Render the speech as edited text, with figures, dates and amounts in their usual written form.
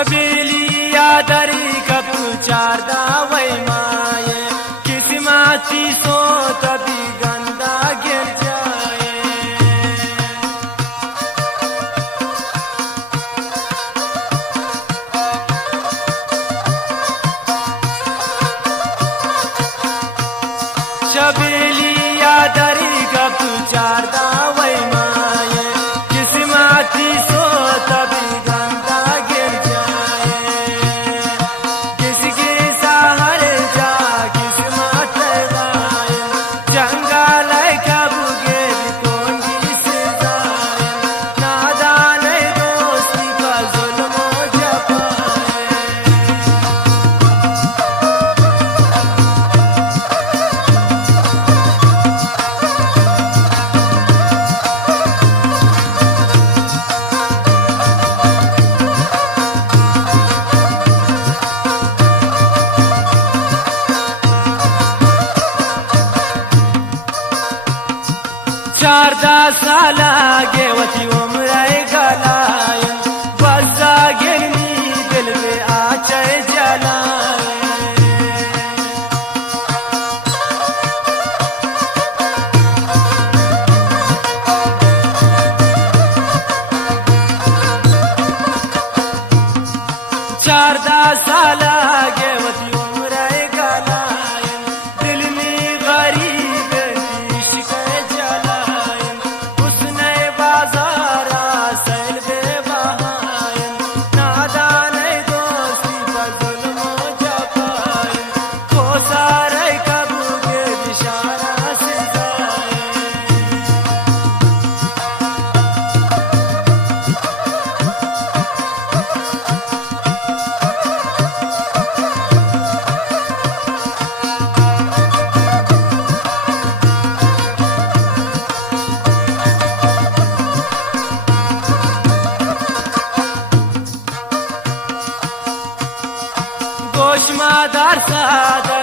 छबीली यादरी कपू चारदा वै माये किस्माती सो तभी गंदा गिर जाए। छबीली यादरी कपू चारदा वै माये किस्माती सो तभी गंदा गिर जाए। किसके सहारे जा किस्मत लाए जंगल कबू गिर कोंडी से जाए। नादान दोस्ती का जुल्म जपाए। चारदा साला गेवती उम्र गलाय बजा गिरनी दिल में आचय जलाए। चारदा साला गेवती उम्र गलाय दिल में गरीब इश्क जलाए। उसने बाजारा सैल बे बहाए नादान दोस्ती का जुल्म जपाए। को सारे कबू के इशारा से जाए। गोशमादार सादर